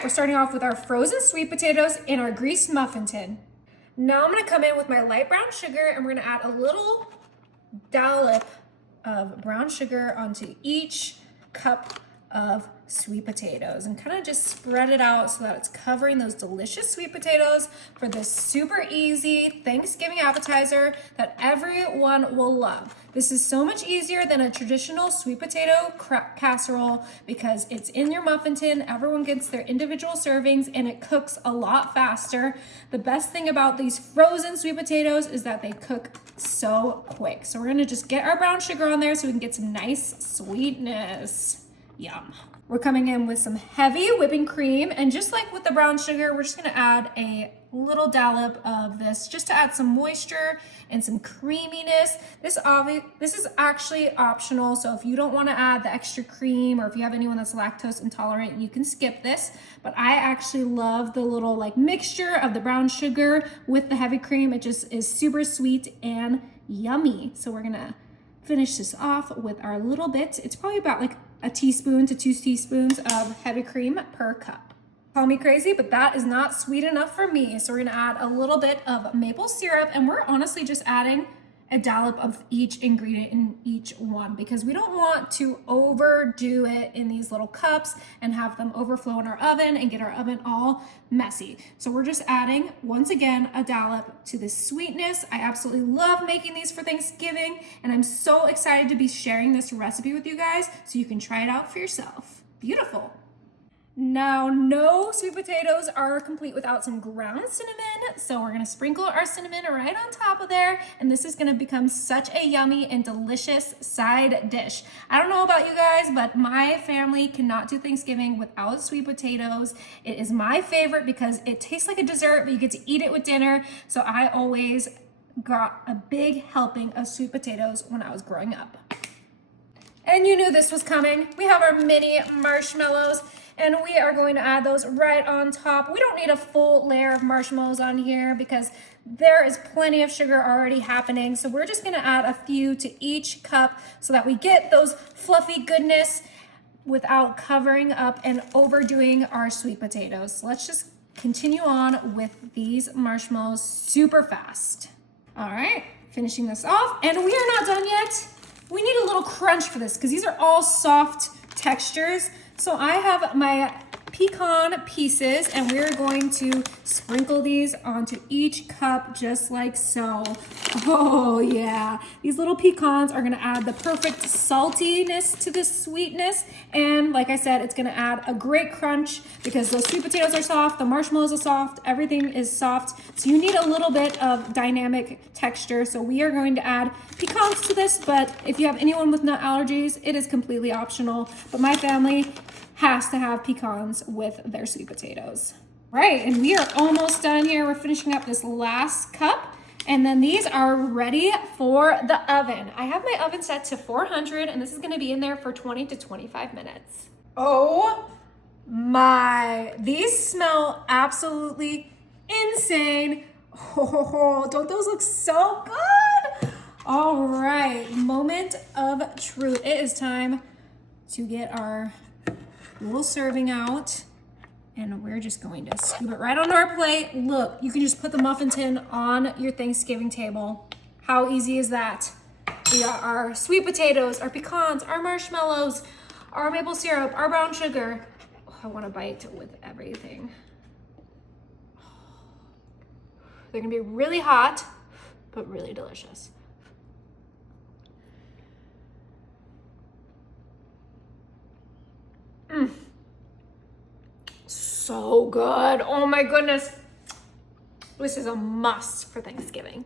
right, we're starting off with our frozen sweet potatoes in our greased muffin tin. Now I'm gonna come in with my light brown sugar and we're gonna add a little dollop of brown sugar onto each cup of sweet potatoes and kind of just spread it out so that it's covering those delicious sweet potatoes for this super easy Thanksgiving appetizer that everyone will love. This is so much easier than a traditional sweet potato casserole because it's in your muffin tin. Everyone gets their individual servings and it cooks a lot faster. The best thing about these frozen sweet potatoes is that they cook so quick. So we're gonna just get our brown sugar on there so we can get some nice sweetness. Yum. We're coming in with some heavy whipping cream, and just like with the brown sugar, we're just gonna add a little dollop of this just to add some moisture and some creaminess. This is actually optional, so if you don't wanna add the extra cream or if you have anyone that's lactose intolerant, you can skip this. But I actually love the little like mixture of the brown sugar with the heavy cream. It just is super sweet and yummy. So we're gonna finish this off with our little bit. It's probably about like a teaspoon to 2 teaspoons of heavy cream per cup. Call me crazy, but that is not sweet enough for me. So we're gonna add a little bit of maple syrup, and we're honestly just adding a dollop of each ingredient in each one because we don't want to overdo it in these little cups and have them overflow in our oven and get our oven all messy. So we're just adding, once again, a dollop to the sweetness. I absolutely love making these for Thanksgiving, and I'm so excited to be sharing this recipe with you guys so you can try it out for yourself. Beautiful. Now, no sweet potatoes are complete without some ground cinnamon, so we're gonna sprinkle our cinnamon right on top of there, and this is gonna become such a yummy and delicious side dish. I don't know about you guys, but my family cannot do Thanksgiving without sweet potatoes. It is my favorite because it tastes like a dessert, but you get to eat it with dinner, so I always got a big helping of sweet potatoes when I was growing up. And you knew this was coming. We have our mini marshmallows, and we are going to add those right on top. We don't need a full layer of marshmallows on here because there is plenty of sugar already happening. So we're just gonna add a few to each cup so that we get those fluffy goodness without covering up and overdoing our sweet potatoes. So let's just continue on with these marshmallows super fast. All right, finishing this off, and we are not done yet. We need a little crunch for this because these are all soft textures. So I have my pecan pieces, and we're going to sprinkle these onto each cup just like so. Oh yeah, these little pecans are gonna add the perfect saltiness to this sweetness, and like I said, it's gonna add a great crunch because those sweet potatoes are soft, the marshmallows are soft, everything is soft, so you need a little bit of dynamic texture. So we are going to add pecans to this, but if you have anyone with nut allergies, it is completely optional, but my family has to have pecans with their sweet potatoes. Right, and we are almost done here. We're finishing up this last cup, and then these are ready for the oven. I have my oven set to 400, and this is gonna be in there for 20 to 25 minutes. Oh my, these smell absolutely insane. Oh, don't those look so good? All right, moment of truth. It is time to get our little serving out, and we're just going to scoop it right onto our plate. Look, you can just put the muffin tin on your Thanksgiving table. How easy is that? We got our sweet potatoes, our pecans, our marshmallows, our maple syrup, our brown sugar. Oh, I want to bite with everything. They're gonna be really hot, but really delicious. So good. Oh my goodness. This is a must for Thanksgiving.